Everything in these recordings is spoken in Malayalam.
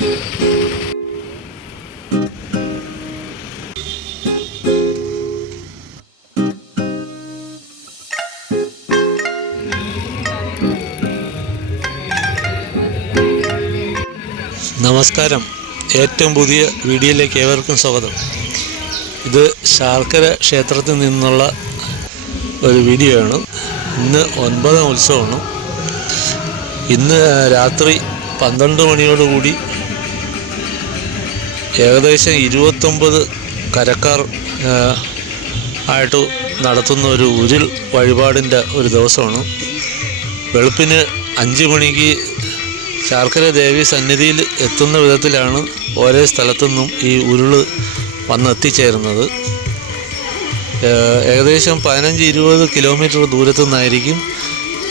നമസ്കാരം. ഏറ്റവും പുതിയ വീഡിയോയിലേക്ക് ഏവർക്കും സ്വാഗതം. ഇത് ശാർക്കര ക്ഷേത്രത്തിൽ നിന്നുള്ള ഒരു വീഡിയോ ആണ്. ഇന്ന് 9ാം ഉത്സവമാണ്. ഇന്ന് രാത്രി 12 മണിയോടുകൂടി ഏകദേശം 29 കരക്കാർ ആയിട്ട് നടത്തുന്ന ഒരു ഉരുൾ വഴിപാടിൻ്റെ ഒരു ദിവസമാണ്. വെളുപ്പിന് 5 മണിക്ക് ശാർക്കര ദേവി സന്നിധിയിൽ എത്തുന്ന വിധത്തിലാണ് ഓരോ സ്ഥലത്തുനിന്നും ഈ ഉരുള് വന്നെത്തിച്ചേരുന്നത്. ഏകദേശം 15-20 കിലോമീറ്റർ ദൂരത്തു നിന്നായിരിക്കും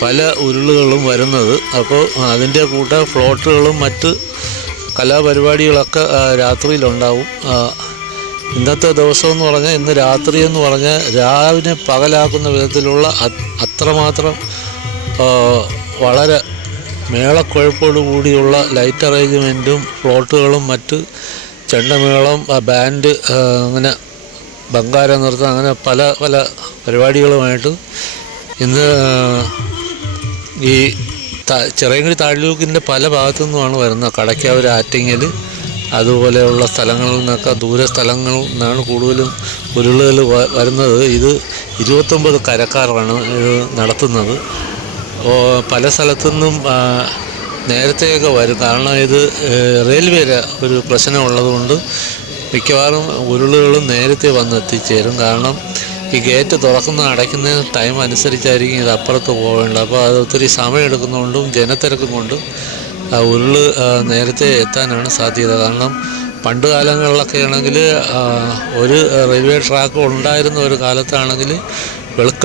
പല ഉരുളുകളും വരുന്നത്. അപ്പോൾ അതിൻ്റെ കൂട്ട ഫ്ലോട്ടുകളും മറ്റ് കലാപരിപാടികളൊക്കെ രാത്രിയിലുണ്ടാവും. ഇന്നത്തെ ദിവസം എന്ന് പറഞ്ഞാൽ, ഇന്ന് രാത്രി എന്ന് പറഞ്ഞാൽ രാവിലെ പകലാക്കുന്ന വിധത്തിലുള്ള അത്രമാത്രം വളരെ മേളക്കുഴപ്പോടു കൂടിയുള്ള ലൈറ്റ് അറേഞ്ച്മെൻറ്റും ഫ്ലോട്ടുകളും മറ്റ് ചെണ്ടമേളം, ബാൻഡ്, അങ്ങനെ ബംഗാര നൃത്തം, അങ്ങനെ പല പല പരിപാടികളുമായിട്ട് ഇന്ന് ഈ ചിറയൻകീഴ് താഴൂക്കിൻ്റെ പല ഭാഗത്തു നിന്നുമാണ് വരുന്നത്. കടയ്ക്കാവൂർ, ആറ്റിങ്ങൽ, അതുപോലെയുള്ള സ്ഥലങ്ങളിൽ നിന്നൊക്കെ, ദൂര സ്ഥലങ്ങളിൽ നിന്നാണ് കൂടുതലും ഉരുളുകൾ വരുന്നത്. ഇത് 29 കരക്കാരാണ് ഇത് നടത്തുന്നത്. പല സ്ഥലത്തുനിന്നും നേരത്തെയൊക്കെ വരും. കാരണം ഇത് റെയിൽവേയുടെ ഒരു പ്രശ്നമുള്ളതുകൊണ്ട് മിക്കവാറും ഉരുളുകളും നേരത്തെ വന്ന് എത്തിച്ചേരും. കാരണം ഈ ഗേറ്റ് തുറക്കുന്ന അടയ്ക്കുന്ന ടൈം അനുസരിച്ചായിരിക്കും ഇത് അപ്പുറത്ത് പോകേണ്ടത്. അപ്പോൾ അത് ഒത്തിരി സമയം എടുക്കുന്നതുകൊണ്ടും ജനത്തിരക്കും കൊണ്ടും ഉരുള് നേരത്തെ എത്താനാണ് സാധ്യത. കാരണം പണ്ട് കാലങ്ങളിലൊക്കെ ആണെങ്കിൽ ഒരു റെയിൽവേ ട്രാക്ക് ഉണ്ടായിരുന്ന ഒരു കാലത്താണെങ്കിൽ വെളുക്ക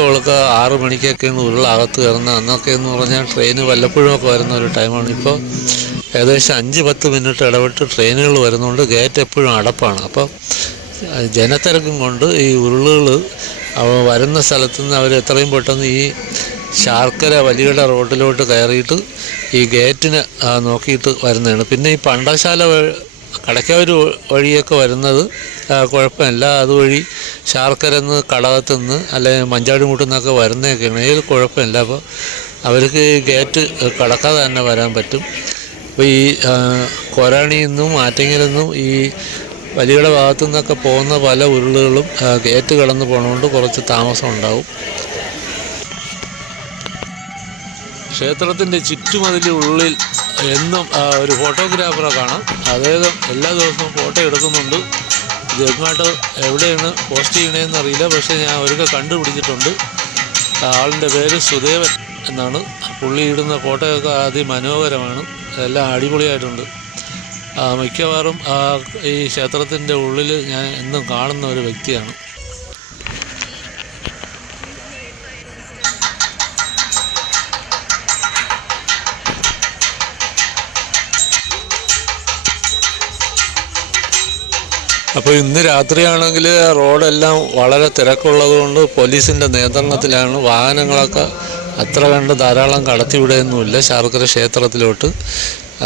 6 മണിക്കൊക്കെയാണ് ഉരുളകത്ത് കയറുന്നത്. അന്നൊക്കെ എന്ന് പറഞ്ഞാൽ ട്രെയിന് വല്ലപ്പോഴുമൊക്കെ വരുന്ന ഒരു ടൈമാണ്. ഇപ്പോൾ ഏകദേശം 5-10 മിനിറ്റ് ഇടവിട്ട് ട്രെയിനുകൾ വരുന്നതുകൊണ്ട് ഗേറ്റ് എപ്പോഴും അടപ്പാണ്. അപ്പോൾ ജനത്തിരക്കും കൊണ്ട് ഈ ഉരുളുകൾ വരുന്ന സ്ഥലത്തു നിന്ന് അവർ എത്രയും പെട്ടെന്ന് ഈ ശാർക്കര വലിയട റോഡിലോട്ട് കയറിയിട്ട് ഈ ഗേറ്റിന് നോക്കിയിട്ട് വരുന്നതാണ്. പിന്നെ ഈ പണ്ടശാല കടയ്ക്കാവൂർ വഴിയൊക്കെ വരുന്നത് കുഴപ്പമില്ല. അതുവഴി ശാർക്കരന്ന്, കടകത്തുനിന്ന്, അല്ലെങ്കിൽ മഞ്ചാടിമുട്ടിൽ നിന്നൊക്കെ വരുന്നതൊക്കെയാണ്. ഏത് കുഴപ്പമില്ല. അപ്പോൾ അവർക്ക് ഗേറ്റ് കടക്കാതെ തന്നെ വരാൻ പറ്റും. അപ്പോൾ ഈ കൊരാണിയിൽ നിന്നും ആറ്റിങ്ങിൽ നിന്നും ഈ വലിയുടെ ഭാഗത്തു നിന്നൊക്കെ പോകുന്ന പല ഉരുളുകളും ഗേറ്റ് കടന്ന് പോകണതുകൊണ്ട് കുറച്ച് താമസം ഉണ്ടാവും. ക്ഷേത്രത്തിൻ്റെ ചുറ്റുമതിലുള്ളിൽ എന്നും ഒരു ഫോട്ടോഗ്രാഫറെ കാണാം. അദ്ദേഹം എല്ലാ ദിവസവും ഫോട്ടോ എടുക്കുന്നുണ്ട്. ഇത് എങ്ങോട്ട് എവിടെയാണ് പോസ്റ്റ് ചെയ്യണതെന്ന് അറിയില്ല, പക്ഷേ ഞാൻ അവരൊക്കെ കണ്ടുപിടിച്ചിട്ടുണ്ട്. ആളിൻ്റെ പേര് സുദേവൻ എന്നാണ്. പുള്ളി ഇടുന്ന ഫോട്ടോയൊക്കെ അതിമനോഹരമാണ്, എല്ലാം അടിപൊളിയായിട്ടുണ്ട്. മിക്കവാറും ഈ ക്ഷേത്രത്തിൻ്റെ ഉള്ളിൽ ഞാൻ എന്നും കാണുന്ന ഒരു വ്യക്തിയാണ്. അപ്പോൾ ഇന്ന് രാത്രിയാണെങ്കിൽ റോഡെല്ലാം വളരെ തിരക്കുള്ളത് കൊണ്ട് പോലീസിൻ്റെ നിയന്ത്രണത്തിലാണ്. വാഹനങ്ങളൊക്കെ അത്ര കണ്ട് ധാരാളം കടത്തിവിടുകയൊന്നുമില്ല ശാർക്കര ക്ഷേത്രത്തിലോട്ട്.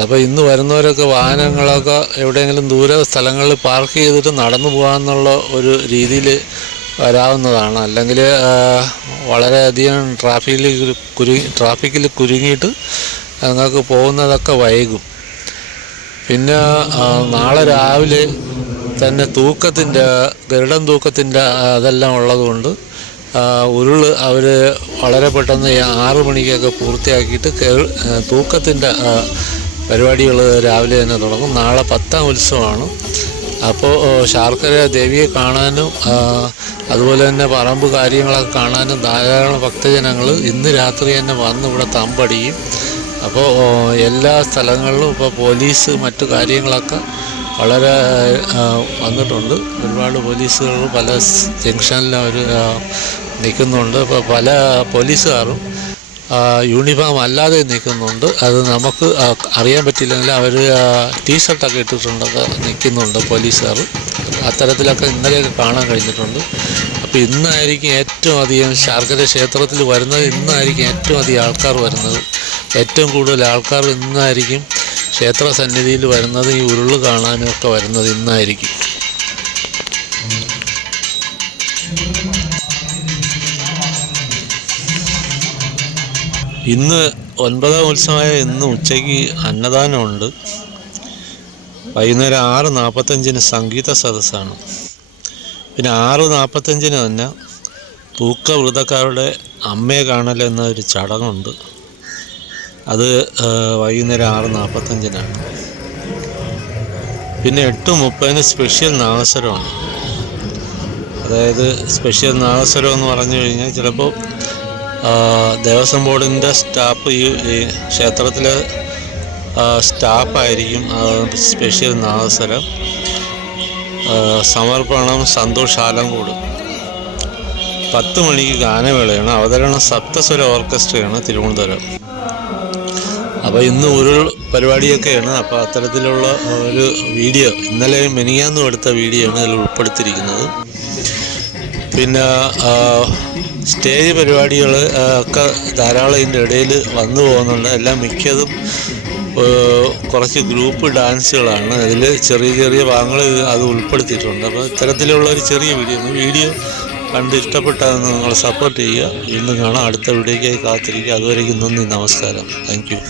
അപ്പോൾ ഇന്ന് വരുന്നവരൊക്കെ വാഹനങ്ങളൊക്കെ എവിടെയെങ്കിലും ദൂര സ്ഥലങ്ങളിൽ പാർക്ക് ചെയ്തിട്ട് നടന്നു പോകാമെന്നുള്ള ഒരു രീതിയിൽ വരാവുന്നതാണ്. അല്ലെങ്കിൽ വളരെയധികം ട്രാഫിക്കിൽ കുരുങ്ങിയിട്ട് നിങ്ങൾക്ക് പോകുന്നതൊക്കെ വൈകും. പിന്നെ നാളെ രാവിലെ തന്നെ ഗരുഡൻ തൂക്കത്തിൻ്റെ അതെല്ലാം ഉള്ളതുകൊണ്ട് ഉരുള് അവർ വളരെ പെട്ടെന്ന് 6 മണിക്കൊക്കെ പൂർത്തിയാക്കിയിട്ട് തൂക്കത്തിൻ്റെ പരിപാടികൾ രാവിലെ തന്നെ തുടങ്ങും. നാളെ 10ാം ഉത്സവമാണ്. അപ്പോൾ ശാർക്കര ദേവിയെ കാണാനും അതുപോലെ തന്നെ പറമ്പ് കാര്യങ്ങളൊക്കെ കാണാനും ധാരാളം ഭക്തജനങ്ങൾ ഇന്ന് രാത്രി തന്നെ വന്ന് ഇവിടെ തമ്പടിയും. അപ്പോൾ എല്ലാ സ്ഥലങ്ങളിലും ഇപ്പോൾ പോലീസ് മറ്റു കാര്യങ്ങളൊക്കെ വളരെ വന്നിട്ടുണ്ട്. ഒരുപാട് പോലീസുകൾ പല ജംഗ്ഷനിലും അവർ നിൽക്കുന്നുണ്ട്. അപ്പോൾ പല പോലീസുകാരും യൂണിഫോം അല്ലാതെ നിൽക്കുന്നുണ്ട്. അത് നമുക്ക് അറിയാൻ പറ്റില്ലെങ്കിൽ അവർ ടീഷർട്ടൊക്കെ ഇട്ടിട്ടുണ്ടൊക്കെ നിൽക്കുന്നുണ്ട് പോലീസുകാർ. അത്തരത്തിലൊക്കെ ഇന്നലെയൊക്കെ കാണാൻ കഴിഞ്ഞിട്ടുണ്ട്. അപ്പോൾ ഇന്നായിരിക്കും ഏറ്റവും അധികം ശാർക്കര ക്ഷേത്രത്തിൽ വരുന്നത്. ഇന്നായിരിക്കും ഏറ്റവും അധികം ആൾക്കാർ വരുന്നത്. ഏറ്റവും കൂടുതൽ ആൾക്കാർ ഇന്നായിരിക്കും ക്ഷേത്ര സന്നിധിയിൽ വരുന്നത് ഈ ഉരുള് കാണാനും ഒക്കെ വരുന്നത് ഇന്നായിരിക്കും. ഇന്ന് 9ാം ഉത്സവമായ ഇന്ന് ഉച്ചയ്ക്ക് അന്നദാനമുണ്ട്. വൈകുന്നേരം 6:45 സംഗീത സദസ്സാണ്. പിന്നെ 6:45 തന്നെ തൂക്കവ്രതക്കാരുടെ അമ്മയെ കാണൽ എന്നൊരു ചടങ്ങുണ്ട്. അത് വൈകുന്നേരം 6:45 പിന്നെ 8:30 സ്പെഷ്യൽ നാഗസ്വരമാണ്. അതായത് സ്പെഷ്യൽ നാഗസ്വരം എന്ന് പറഞ്ഞു കഴിഞ്ഞാൽ ചിലപ്പോൾ ദേവസ്വം ബോർഡിൻ്റെ സ്റ്റാഫ് ഈ ക്ഷേത്രത്തിലെ സ്റ്റാഫായിരിക്കും സ്പെഷ്യൽ നാഗസ്വരം. സമർപ്പണം സന്തോഷ് ആലങ്കോട്. 10 മണിക്ക് ഗാനമേളയാണ്. അവതരണം സപ്തസ്വര ഓർക്കസ്ട്രയാണ് തിരുവനന്തപുരം. അപ്പോൾ ഇന്ന് ഒരു പരിപാടിയൊക്കെയാണ്. അപ്പോൾ അത്തരത്തിലുള്ള ഒരു വീഡിയോ ഇന്നലെ മെനിയാന്നും എടുത്ത വീഡിയോ ആണ് ഇതിൽ ഉൾപ്പെടുത്തിയിരിക്കുന്നത്. പിന്നെ സ്റ്റേജ് പരിപാടികൾ ഒക്കെ ധാരാളം ഇതിൻ്റെ ഇടയിൽ വന്നു പോകുന്നുണ്ട്. എല്ലാം മിക്കതും കുറച്ച് ഗ്രൂപ്പ് ഡാൻസുകളാണ്. അതിൽ ചെറിയ ചെറിയ ഭാഗങ്ങൾ അത് ഉൾപ്പെടുത്തിയിട്ടുണ്ട്. അപ്പോൾ ഇത്തരത്തിലുള്ള ഒരു ചെറിയ വീഡിയോ കണ്ട് ഇഷ്ടപ്പെട്ടാൽ നിങ്ങൾ സപ്പോർട്ട് ചെയ്യുക. വീണ്ടും കാണാം. അടുത്ത വീഡിയോയ്ക്കായി കാത്തിരിക്കുക. അതുവരേക്കും നന്ദി, നമസ്കാരം. Thank you.